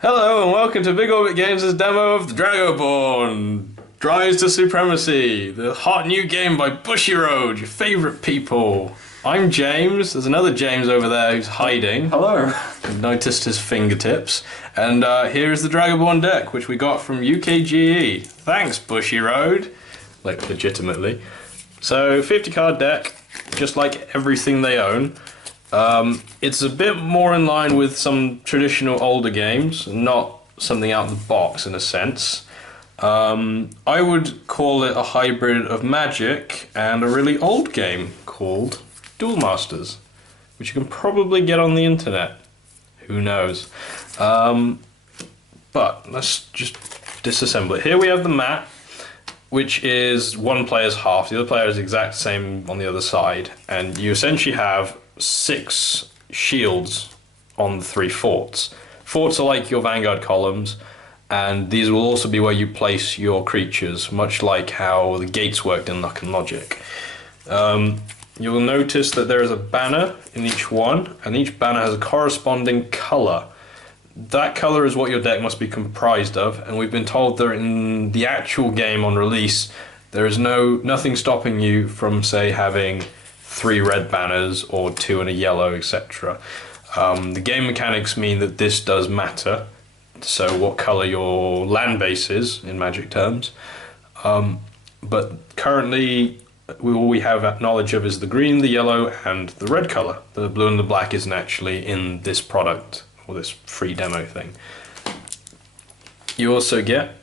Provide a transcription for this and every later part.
Hello and welcome to Big Orbit Games' demo of the Dragoborne Rise to Supremacy, the hot new game by Bushiroad, your favourite people. I'm James, there's another James over there who's hiding. Hello. I've noticed his fingertips. And here is the Dragoborne deck, which we got from UKGE. Thanks, Bushiroad. Like, legitimately. So, 50 card deck, just like everything they own. It's a bit more in line with some traditional older games, not something out of the box in a sense. I would call it a hybrid of Magic and a really old game called Duel Masters, which you can probably get on the internet. Who knows? But let's just disassemble it. Here we have the mat, which is one player's half. The other player is the exact same on the other side, and you essentially have 6 shields on the 3 forts. Forts are like your vanguard columns, and these will also be where you place your creatures, much like how the gates worked in Luck and Logic. You'll notice that there is a banner in each one, and each banner has a corresponding colour. That colour is what your deck must be comprised of, and we've been told that in the actual game on release, there is nothing stopping you from, say, having 3 red banners or 2 and a yellow, etc. The game mechanics mean that this does matter, so what colour your land base is in Magic terms. But currently all we have knowledge of is the green, the yellow and the red colour. The blue and the black isn't actually in this product or this free demo thing. You also get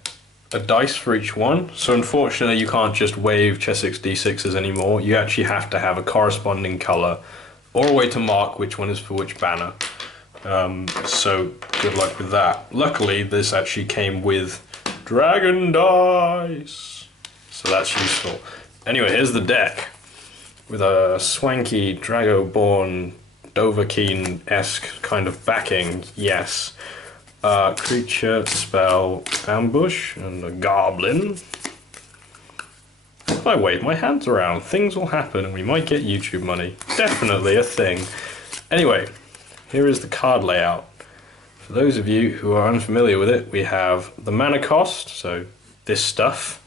a dice for each one, so unfortunately you can't just wave Chessex D6s anymore. You actually have to have a corresponding colour or a way to mark which one is for which banner. So good luck with that. Luckily this actually came with dragon dice, so that's useful. Anyway, here's the deck with a swanky Dragoborne Dovahkiin-esque kind of backing, yes. Creature, spell, ambush, and a goblin. If I wave my hands around, things will happen and we might get YouTube money. Definitely a thing. Anyway, here is the card layout. For those of you who are unfamiliar with it, we have the mana cost, so this stuff.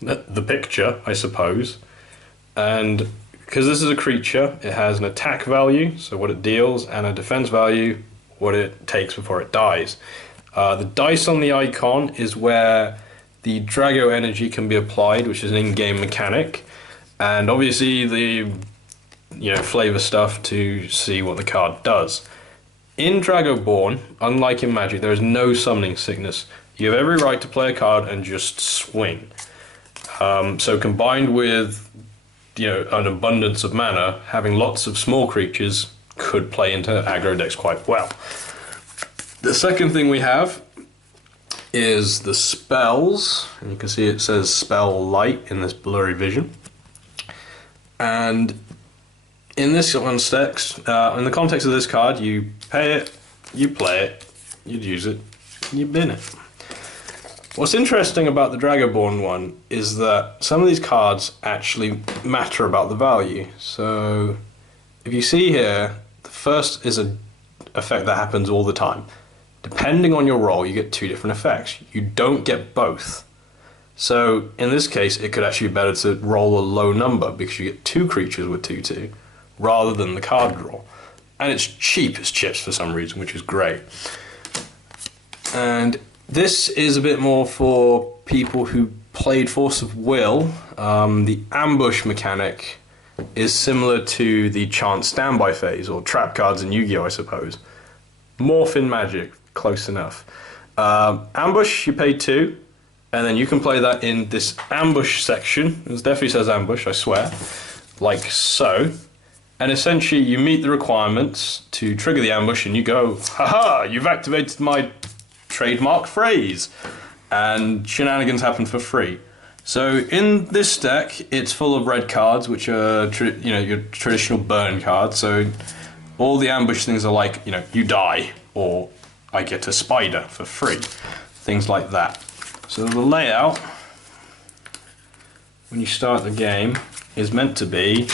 The picture, I suppose. And because this is a creature, it has an attack value, so what it deals, and a defense value, what it takes before it dies. The dice on the icon is where the Drago energy can be applied, which is an in-game mechanic, and obviously the flavor stuff to see what the card does. In Dragoborne, unlike in Magic, there is no summoning sickness. You have every right to play a card and just swing. So combined with an abundance of mana, having lots of small creatures could play into aggro decks quite well. The second thing we have is the spells, and you can see it says spell light in this blurry vision. And in this context, in the context of this card, you pay it, you play it, you use it, you bin it. What's interesting about the Dragoborne one is that some of these cards actually matter about the value. So if you see here, the first is an effect that happens all the time. Depending on your roll, you get 2 different effects. You don't get both. So in this case, it could actually be better to roll a low number because you get 2 creatures with 2/2 rather than the card draw. And it's cheap as chips for some reason, which is great. And this is a bit more for people who played Force of Will. The ambush mechanic is similar to the chance standby phase, or trap cards in Yu-Gi-Oh, I suppose. Morph in Magic, close enough. Ambush, you pay 2, and then you can play that in this ambush section. It definitely says ambush, I swear. Like so. And essentially you meet the requirements to trigger the ambush and you go, haha, you've activated my trademark phrase, and shenanigans happen for free. So in this deck, it's full of red cards, which are your traditional burn cards. So all the ambush things are like, you die, or I get a spider for free, things like that. So the layout, when you start the game, is meant to be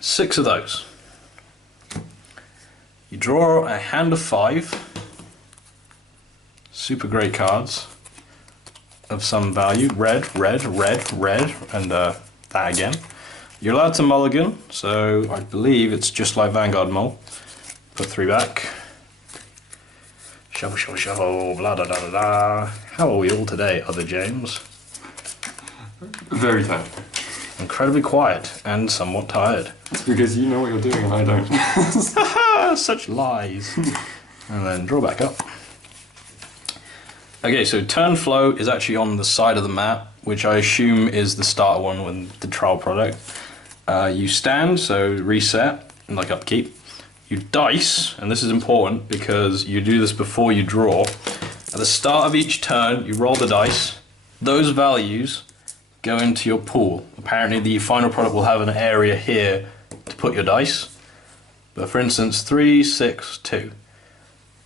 six of those. You draw a hand of 5 super great cards of some value. Red, red, red, red, and that again. You're allowed to mulligan, so I believe it's just like Vanguard Mull. Put 3 back. Shuffle, shuffle, shuffle, blah, da, da, da, da. How are we all today, other James? Very tired. Incredibly quiet and somewhat tired. It's because you know what you're doing and I don't. Such lies. And then draw back up. Okay, so turn flow is actually on the side of the map, which I assume is the starter one with the trial product. You stand, so reset, like upkeep. You dice, and this is important because you do this before you draw. At the start of each turn, you roll the dice. Those values go into your pool. Apparently the final product will have an area here to put your dice. But for instance, 3, 6, 2.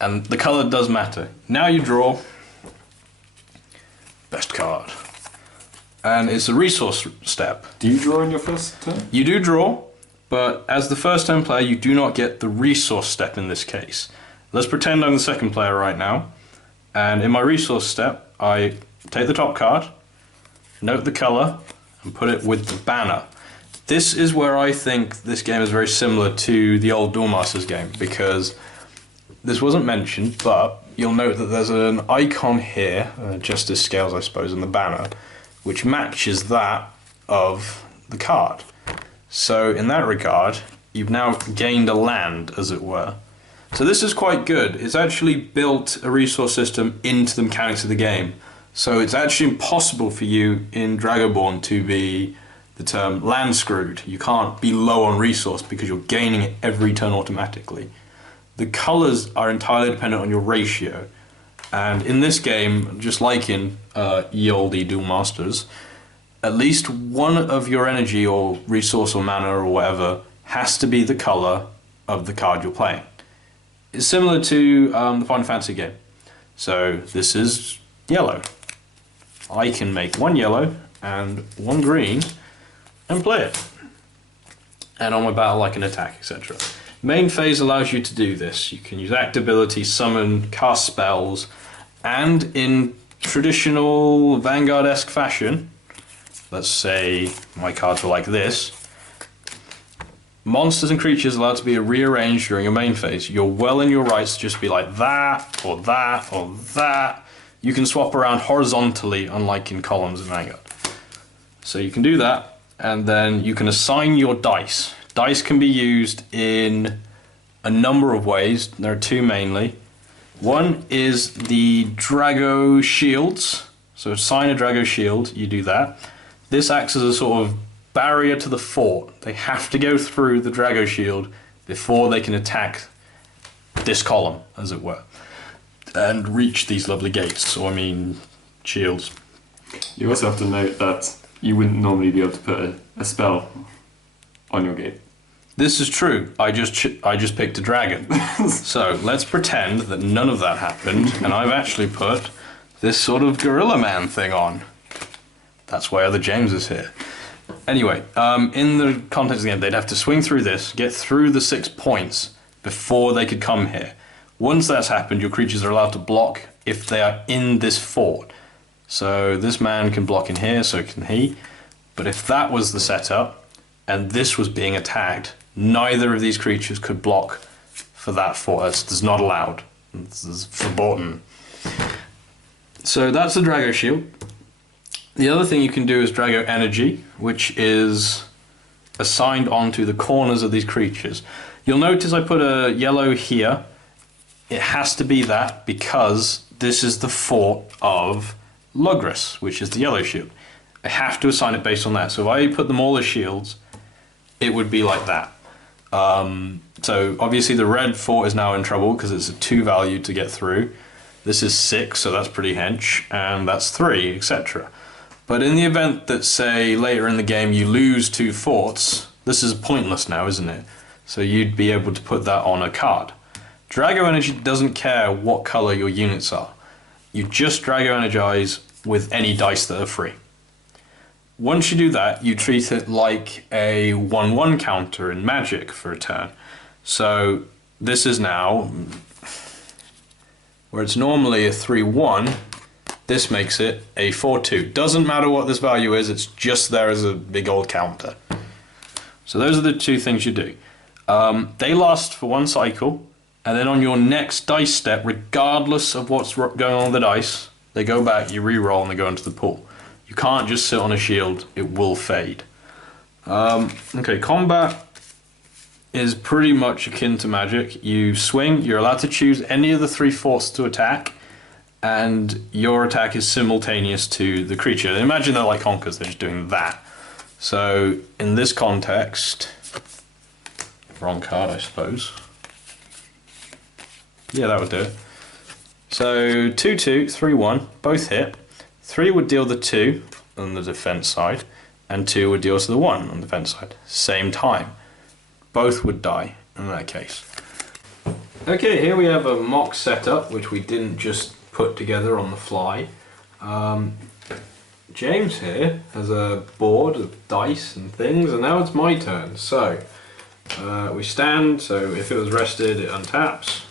And the colour does matter. Now you draw. Best card. And it's a resource step. Do you draw in your first turn? You do draw, but as the first turn player, you do not get the resource step in this case. Let's pretend I'm the second player right now. And in my resource step, I take the top card, note the colour, and put it with the banner. This is where I think this game is very similar to the old Duel Masters game, because this wasn't mentioned, but you'll note that there's an icon here, Justice Scales I suppose, in the banner, which matches that of the card. So in that regard, you've now gained a land, as it were. So this is quite good. It's actually built a resource system into the mechanics of the game. So it's actually impossible for you in Dragoborne to be the term land screwed. You can't be low on resource because you're gaining it every turn automatically. The colours are entirely dependent on your ratio. And in this game, just like in ye olde Duel Masters, at least one of your energy or resource or mana or whatever has to be the colour of the card you're playing. It's similar to the Final Fantasy game. So this is yellow. I can make 1 yellow and 1 green and play it. And on my battle I can attack, etc. Main phase allows you to do this. You can use act ability, summon, cast spells, and in traditional Vanguard-esque fashion, let's say my cards were like this, monsters and creatures allowed to be rearranged during your main phase. You're well in your rights to just be like that, or that, or that. You can swap around horizontally, unlike in columns in Vanguard. So you can do that, and then you can assign your dice. Dice can be used in a number of ways. There are 2 mainly. One is the Drago shields. So assign a Drago shield, you do that. This acts as a sort of barrier to the fort. They have to go through the Drago shield before they can attack this column, as it were, and reach these lovely gates, or I mean shields. You also have to note that you wouldn't normally be able to put a spell on your gate. This is true. I just picked a dragon. So let's pretend that none of that happened, and I've actually put this sort of Gorilla Man thing on. That's why other James is here. Anyway, in the context of the game, they'd have to swing through this, get through the 6 points before they could come here. Once that's happened, your creatures are allowed to block if they are in this fort. So this man can block in here, so can he. But if that was the setup, and this was being attacked, neither of these creatures could block for that fort. It's not allowed. It's verboten. So that's the Drago Shield. The other thing you can do is Drago Energy, which is assigned onto the corners of these creatures. You'll notice I put a yellow here. It has to be that because this is the fort of Logris, which is the yellow shield. I have to assign it based on that. So if I put them all as shields, it would be like that. So obviously the red fort is now in trouble because it's a 2 value to get through. This is 6, so that's pretty hench, and that's 3, etc. But in the event that, say, later in the game you lose 2 forts, this is pointless now, isn't it? So you'd be able to put that on a card. Drago Energy doesn't care what colour your units are. You just Drago Energize with any dice that are free. Once you do that, you treat it like a 1/1 counter in Magic for a turn. So this is now, where it's normally a 3-1, this makes it a 4-2. Doesn't matter what this value is, it's just there as a big old counter. So those are the two things you do. They last for one cycle, and then on your next dice step, regardless of what's going on with the dice, they go back, you re-roll, and they go into the pool. You can't just sit on a shield, it will fade. Okay, combat is pretty much akin to magic. You swing, you're allowed to choose any of the 3 forts to attack, and your attack is simultaneous to the creature. Imagine they're like honkers, they're just doing that. So, in this context, wrong card, I suppose. Yeah, that would do it. So, 2-2, 3-1, both hit. 3 would deal the 2 on the defense side, and 2 would deal to the 1 on the defense side. Same time. Both would die in that case. Okay, here we have a mock setup, which we didn't just put together on the fly. James here has a board of dice and things, and now it's my turn. So, we stand, so if it was rested, it untaps.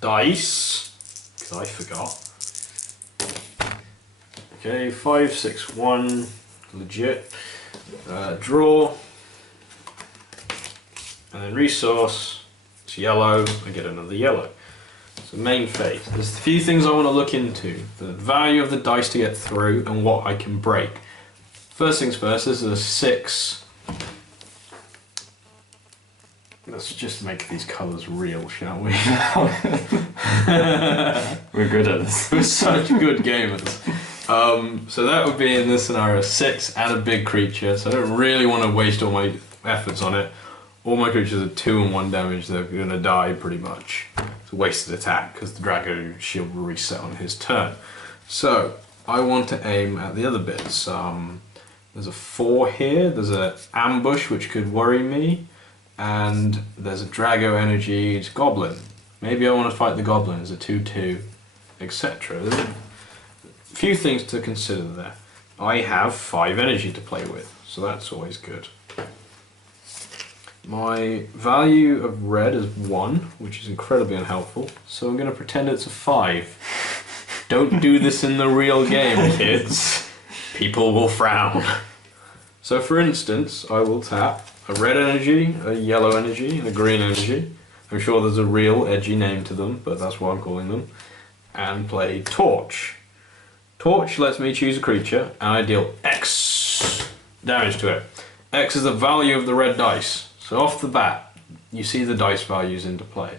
Dice, because I forgot. Okay, 5, 6, 1, legit. Draw, and then resource, it's yellow, I get another yellow. So main phase, there's a few things I want to look into. The value of the dice to get through and what I can break. First things first, this is a 6. Let's just make these colours real, shall we? We're good at this. We're such good gamers. So that would be in this scenario 6 and a big creature, so I don't really want to waste all my efforts on it. All my creatures are 2 and 1 damage, they're going to die pretty much. It's a wasted attack because the Drago shield will reset on his turn. So I want to aim at the other bits. There's a 4 here, there's an ambush which could worry me, and there's a Drago energied goblin. Maybe I want to fight the goblin as a 2-2, etc. There's a few things to consider there. I have 5 energy to play with, so that's always good. My value of red is 1, which is incredibly unhelpful, so I'm going to pretend it's a 5. Don't do this in the real game, kids. People will frown. So for instance, I will tap a red energy, a yellow energy, and a green energy. I'm sure there's a real edgy name to them, but that's what I'm calling them. And play Torch. Torch lets me choose a creature, and I deal X damage to it. X is the value of the red dice. So off the bat, you see the dice values into play.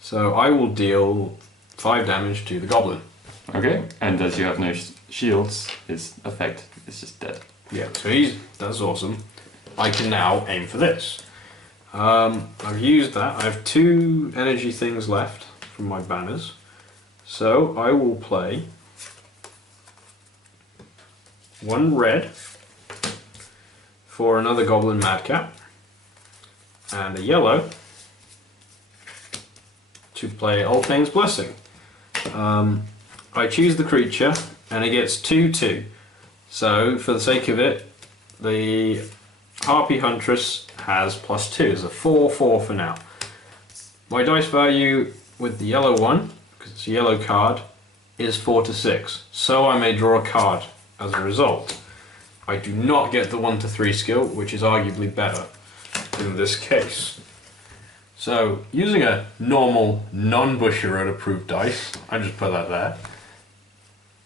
So I will deal 5 damage to the goblin. Okay, and as you have no shields, his effect is just dead. Yeah, so that's awesome. I can now aim for this. I've used that. I have 2 energy things left from my banners. So I will play 1 red for another goblin madcap, and a yellow to play Altane's Blessing. I choose the creature, and it gets 2/2. So, for the sake of it, the Harpy Huntress has +2. It's a 4/4 for now. My dice value with the yellow one, because it's a yellow card, is 4 to 6. So I may draw a card as a result. I do not get the 1 to 3 skill, which is arguably better in this case. So, using a normal, non-Bushiroad approved dice, I just put that there.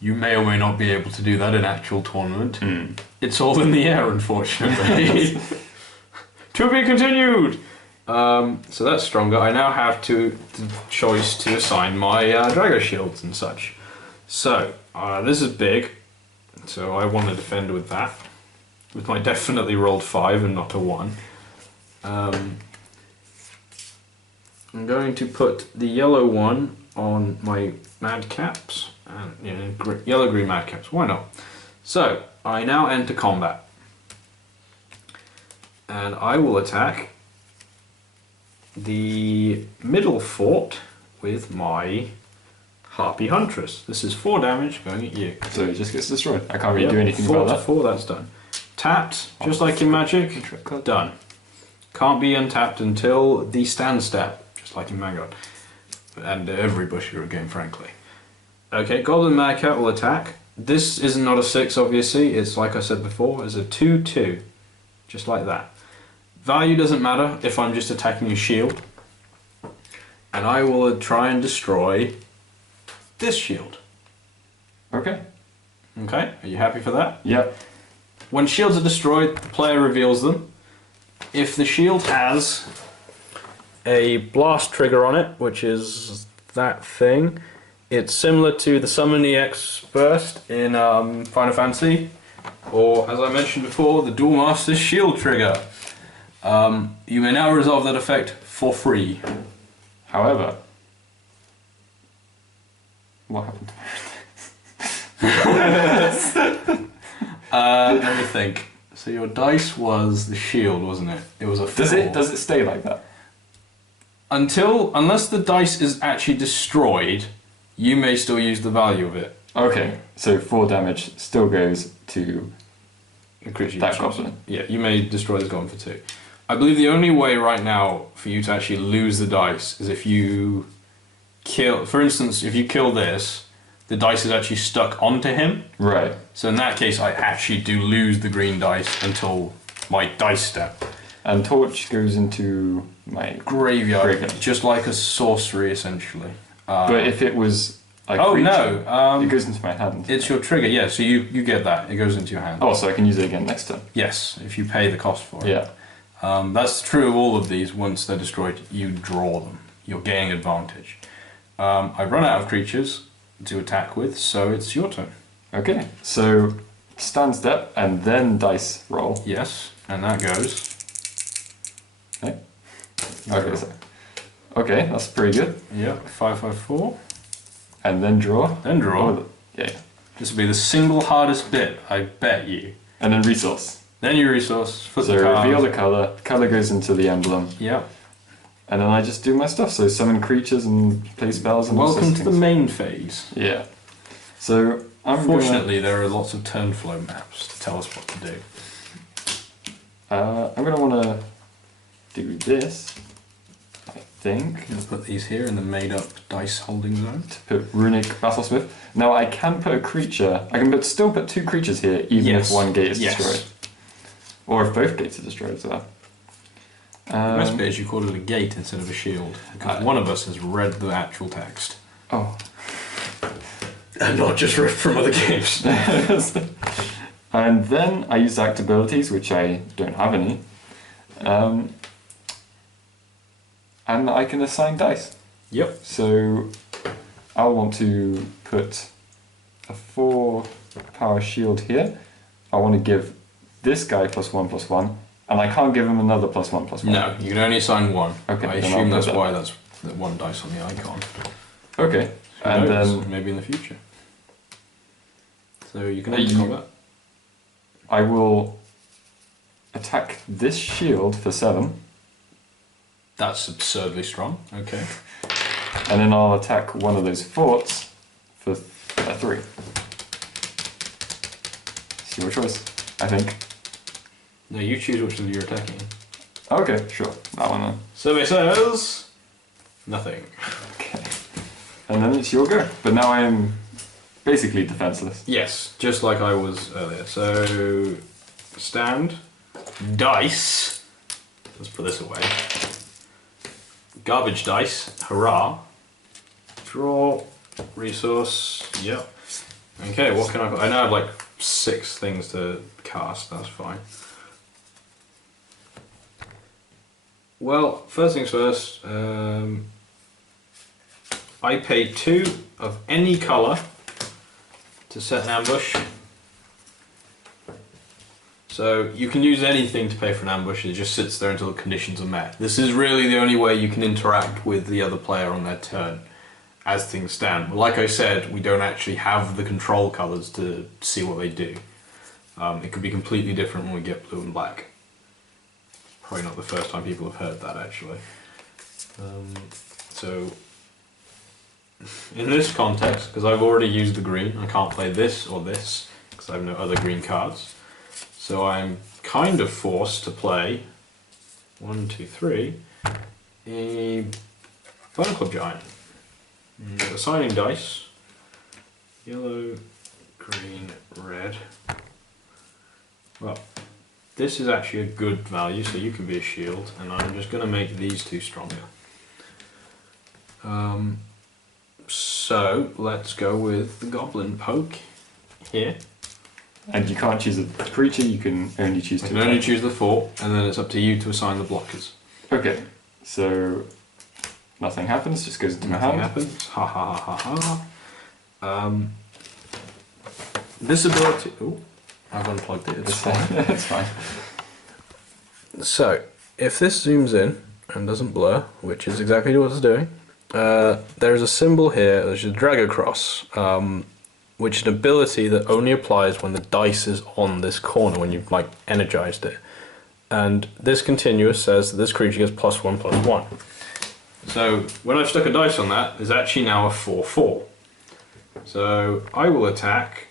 You may or may not be able to do that in actual tournament. It's all in the air, unfortunately. To be continued! So that's stronger. I now have the choice to assign my Drago shields and such. So, this is big, so I want to defend with that. With my definitely rolled 5 and not a 1. I'm going to put the yellow one on my madcaps, and yellow-green madcaps, why not? So, I now enter combat. And I will attack the middle fort with my Harpy Huntress. This is 4 damage going at you. So it just gets destroyed. I can't really do anything about that. 4, that's done. Tapped, just like in Magic, done. Can't be untapped until the stand step. just like in Vanguard. And every Bushido game, frankly. Okay, Goblin Madcat will attack. This is not a 6, obviously. It's, like I said before, it's a 2/2. Just like that. Value doesn't matter if I'm just attacking your shield. And I will try and destroy this shield. Okay. Okay, are you happy for that? Yep. When shields are destroyed, the player reveals them. If the shield has a blast trigger on it, which is that thing, it's similar to the Summon EX burst in Final Fantasy, or as I mentioned before, the Duel Master's shield trigger. You may now resolve that effect for free. However, what happened? Let me think. So your dice was the shield, wasn't it? It was a 4. Does it stay like that? Unless the dice is actually destroyed, you may still use the value of it. Okay, so 4 damage still goes to that goblin. Yeah, you may destroy this goblin for 2. I believe the only way right now for you to actually lose the dice is if you kill. For instance, if you kill this, the dice is actually stuck onto him. Right. So in that case, I actually do lose the green dice until my dice step. And torch goes into my Graveyard. Just like a sorcery, essentially. But if it was like oh creature, no, it goes into my hand. it's your trigger. Yeah, so you get that. It goes into your hand. Oh, so I can use it again next turn. Yes, if you pay the cost for it. Yeah. That's true of all of these. Once they're destroyed, you draw them. You're gaining advantage. I've run out of creatures to attack with, so it's your turn. Okay, so stand step and then dice roll. Yes, and that goes. Okay, okay, that's pretty good. Yep, 5, 5, 4. And then draw. Then draw. Oh, yeah. This will be the single hardest bit, I bet you. And then resource. Then you resource, flip So the card. reveal the colour goes into the emblem. Yep. And then I just do my stuff, so summon creatures and play spells and all Welcome sorts to of the things. main phase. Yeah. So Unfortunately, there are lots of turn flow maps to tell us what to do. I'm gonna want to do this. I think I'm going to put these here in the made-up dice holding zone. to put runic battlesmith. Now I can put a creature. I can still put 2 creatures here, even Yes. if one gate is Yes. destroyed, or if both gates are destroyed as well. The best bit is you called it a gate instead of a shield, because one of us has read the actual text. Oh. And not just ripped from other games. And then I use act abilities, which I don't have any. And I can assign dice. Yep. So I'll want to put a 4 power shield here. I want to give this guy +1/+1, and I can't give him another +1/+1. No, you can only assign 1. Okay, I then assume I'll that's put why that's the 1 dice on the icon. Okay, Who and knows? then Maybe in the future. So you can You- enter combat. I will attack this shield for 7, That's absurdly strong. Okay. and then I'll attack one of those forts for 3. It's your choice, I think. No, you choose which one you're attacking. Okay, sure, that one then. Survey says nothing. Okay. And then it's your go. But now I am basically defenseless. Yes, just like I was earlier. So stand, dice. Let's put this away. Garbage dice. Hurrah! Draw, resource. Yep. Okay, what can I put? I now have like 6 things to cast. That's fine. Well, first things first. I pay 2 of any colour to set an ambush. So you can use anything to pay for an ambush, it just sits there until the conditions are met. This is really the only way you can interact with the other player on their turn, as things stand. But like I said, we don't actually have the control colours to see what they do. It could be completely different when we get blue and black. Probably not the first time people have heard that, actually. So, in this context, because I've already used the green, I can't play this or this, because I have no other green cards. So I'm kind of forced to play 1, 2, 3, a Final Club Giant. Assigning dice. Yellow, green, red. Well, this is actually a good value, so you can be a shield, and I'm just going to make these two stronger. So let's go with the Goblin Poke here. And you can't choose a creature, you can only choose I two. can only choose the 4, and then it's up to you to assign the blockers. Okay, so nothing happens, just goes into my Nothing hand. happens. Ha ha ha ha ha. This ability. Oh, I've unplugged it. It's fine. It's fine. So, if this zooms in and doesn't blur, which is exactly what it's doing, there is a symbol here, which is a Dragocross, which is an ability that only applies when the dice is on this corner, when you've like energized it. And this continuous says that this creature gets +1/+1. So when I've stuck a dice on that, there's actually now a 4/4. So I will attack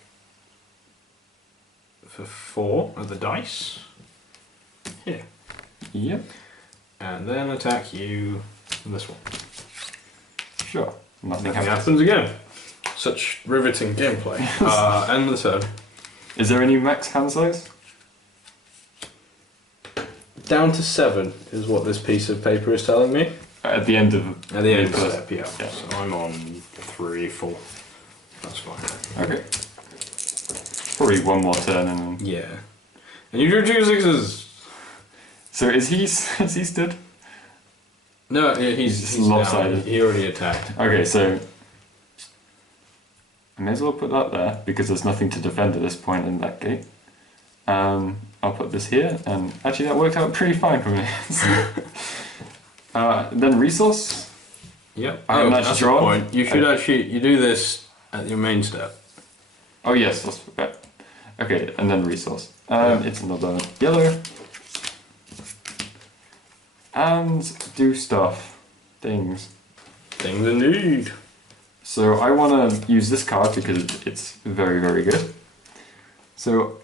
for 4 of the dice here. Yep. And then attack you for this one. Sure. Nothing Nothing happens. happens again. Such riveting gameplay. End the turn. Is there any max hand size? Down to 7 is what this piece of paper is telling me. At the end of At the end of the first- step, yeah. yeah. So I'm on 3, 4. That's fine. Okay. Probably one more turn and then... Yeah. And you drew 2 6s. So is he stood? No, yeah, he's down. lopsided. He already attacked. Okay, so I may as well put that there because there's nothing to defend at this point in that gate. I'll put this here, and actually that worked out pretty fine for me. Then resource. Yep. I'm not that's drawn. the point. You should actually you do this at your main step. Oh yes, that's okay. Okay, and then resource. Yeah. It's another yellow. And do stuff. Things. Things indeed. So I want to use this card because it's very, very good. So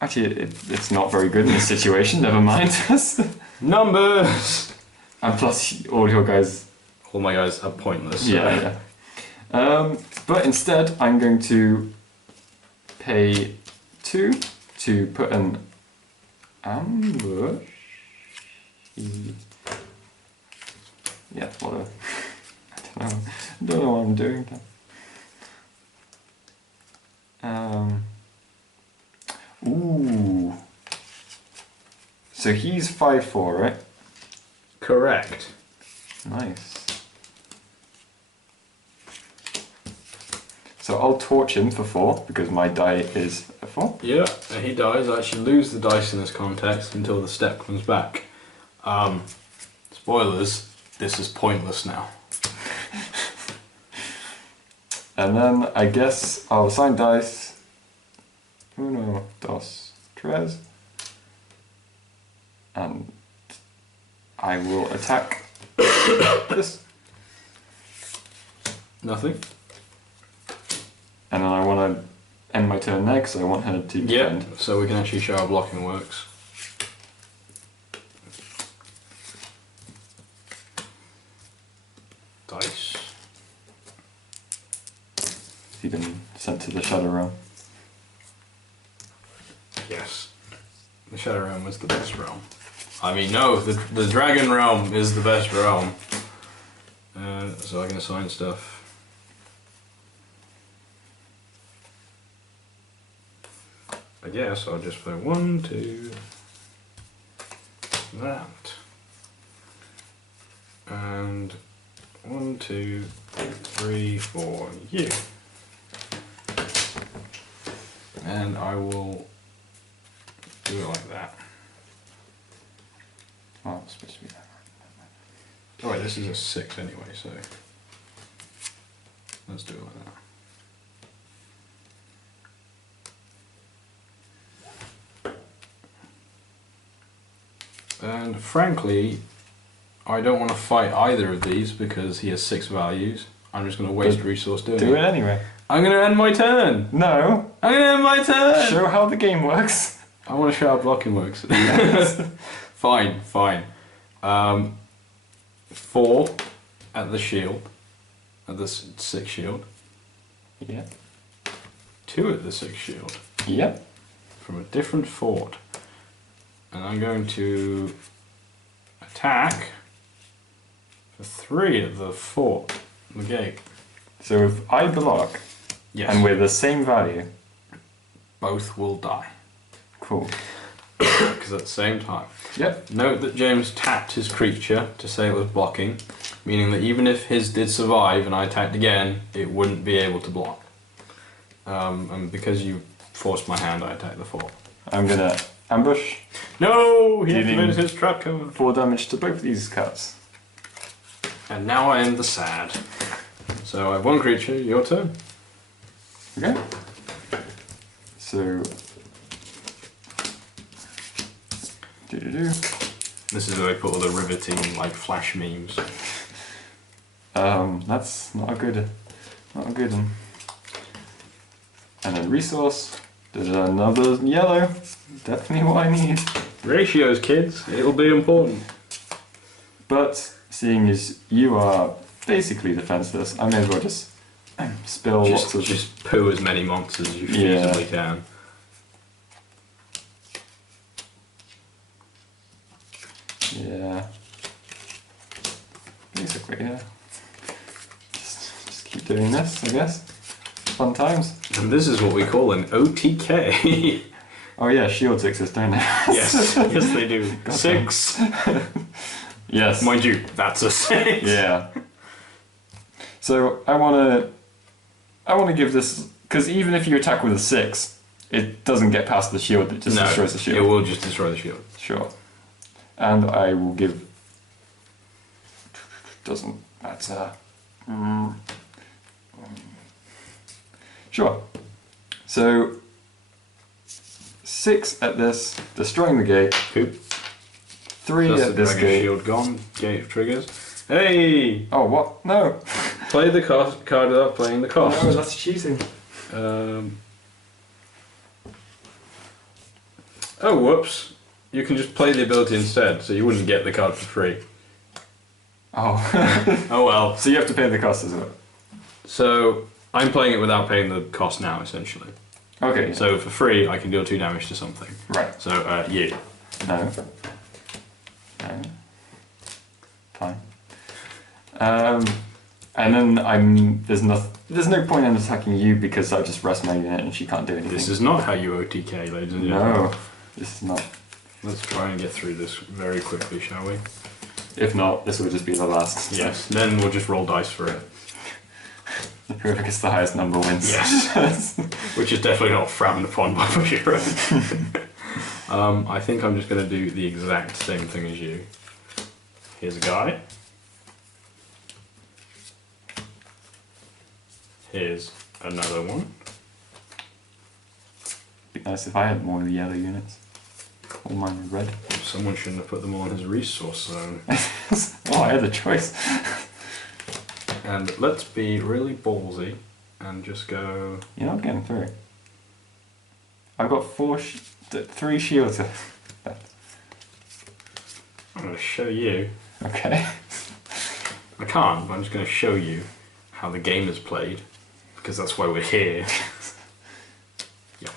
actually it's not very good in this situation, never mind. Numbers! And plus all your guys... All my guys are pointless. So. Yeah. But instead I'm going to pay 2 to put an ambush. Yeah, whatever. I don't know what I'm doing then. Ooh. So he's 5/4, right? Correct. Nice. So I'll torch him for 4 because my die is a 4. Yeah, and he dies. I actually lose the dice in this context until the step comes back. Spoilers, this is pointless now. And then I guess I'll assign dice. 1, 2, 3. And I will attack this. Nothing? And then I want to end my turn there because I want her to Yeah, defend. so we can actually show how blocking works. Dice. You've been sent to the Shadow Realm. Yes. The Shadow Realm is the best realm. I mean, no, the Dragon Realm is the best realm. So I can assign stuff. I guess I'll just put 1, 2, that. And 1, 2, 3, 4, you. And I will do it like that. Oh, it's supposed to be that. Oh wait, this is a 6 anyway, so let's do it like that. And frankly, I don't want to fight either of these because he has 6 values. I'm just going to waste resource doing Do it. it anyway. I'm going to end my turn! No. I'm going to end my turn! Show how the game works. I want to show how blocking works. Fine, fine. 4 at the shield, at the 6 shield. Yeah. 2 at the 6 shield. Yep. From a different fort. And I'm going to attack for 3 at the fort, the gate. So if I block, Yes. and we're the same value, both will die. cool. Because at the same time. Yep. Note that James tapped his creature to say it was blocking, meaning that even if his did survive and I attacked again, it wouldn't be able to block. And because you forced my hand, I attacked the fort. I'm gonna ambush. No! He Dealing activated his trap code. 4 damage to both these cards. And now I am the sad. So I have 1 creature, your turn. Okay. So. This is where I put all the riveting, like, flash memes. That's not a good one. And then resource. Another yellow. Definitely what I need. Ratios, kids. It'll be important. But seeing as you are basically defenseless, I may as well just spill lots of. Just poo as many monsters as you Yeah. feasibly can. Yeah. Basically, yeah. Just keep doing this, I guess. Fun times. And this is what we call an OTK. Oh yeah, shields exist, don't they? Yes, yes they do. Got 6. Yes. Mind you, that's a 6. Yeah. So I wanna give this, because even if you attack with a 6, it doesn't get past the shield, it just destroys the shield. It will just destroy the shield. Sure. And I will give. Doesn't matter. Sure. So 6 at this, destroying the gate. Poop. 3 That's at the this dragon gate. shield gone. Gate triggers. Hey! Oh what? No. Play the card without playing the cost. No, that's cheating. Oh, whoops. You can just play the ability instead, so you wouldn't get the card for free. Oh. Oh well. So you have to pay the cost as well. So, I'm playing it without paying the cost now, essentially. Okay. So, for free, I can deal 2 damage to something. Right. So, you. No. No. Fine. And then there's no point in attacking you because I just rest my unit and she can't do anything. This is not how you OTK, ladies and gentlemen. No, this is not. Let's try and get through this very quickly, shall we? If not, this will just be the last. Yes, then we'll just roll dice for it. Whoever gets the highest number wins. Yes. Which is definitely not frowned upon by Bushiro. I think I'm just going to do the exact same thing as you. Here's a guy. Here's another one. It'd be nice if I had more of the yellow units. All mine are red. Someone shouldn't have put them all in his resource zone. Oh, I had a choice. And let's be really ballsy and just go... You're not getting through. I've got 3 shields left. I'm going to show you. Okay. I can't, but I'm just going to show you how the game is played. Because that's why we're here. Yeah.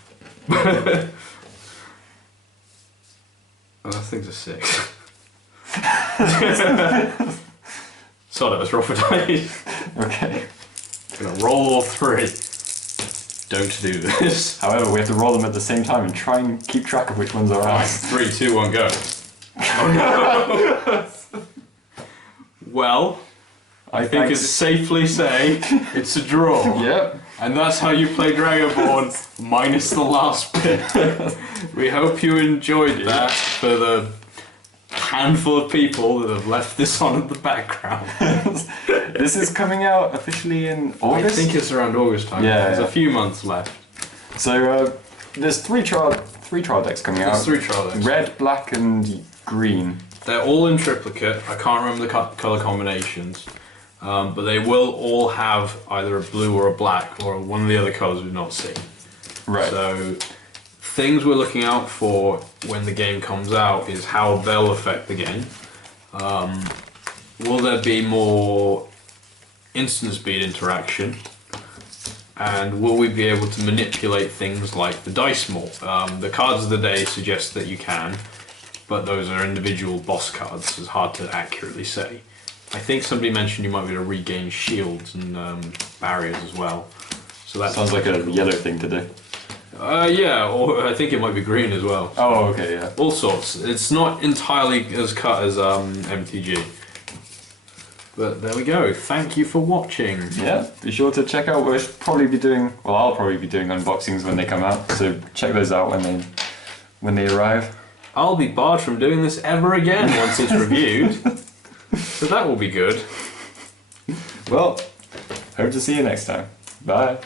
Oh, that thing's a 6. So let's roll for dice. Okay. I'm gonna roll all 3. Don't do this. However, we have to roll them at the same time and try and keep track of which ones are Alright, ours. 3, 2, 1, go. Oh no! Well, I think it's safely say it's a draw. Yep. And that's how you play Dragoborne, minus the last bit. We hope you enjoyed that for the handful of people that have left this on in the background. This is coming out officially in August? I think it's around August time. Yeah, There's yeah. a few months left. So there's three trial decks coming out. There's 3 trial decks. Red, black, and green. They're all in triplicate. I can't remember the colour combinations. But they will all have either a blue or a black or one of the other colours we've not seen. Right. So things we're looking out for when the game comes out is how they'll affect the game. Will there be more instant speed interaction? And will we be able to manipulate things like the dice more? The cards of the day suggest that you can, but those are individual boss cards, so it's hard to accurately say. I think somebody mentioned you might be able to regain shields and barriers as well. So that sounds like a yellow thing to do. Yeah, or I think it might be green as well. Oh, okay, yeah. All sorts. It's not entirely as cut as MTG. But there we go. Thank you for watching. Yeah, be sure to check out. We'll probably be doing. Well, I'll probably be doing unboxings when they come out. So check those out when they arrive. I'll be barred from doing this ever again once it's reviewed. So that will be good. Well, hope to see you next time. Bye.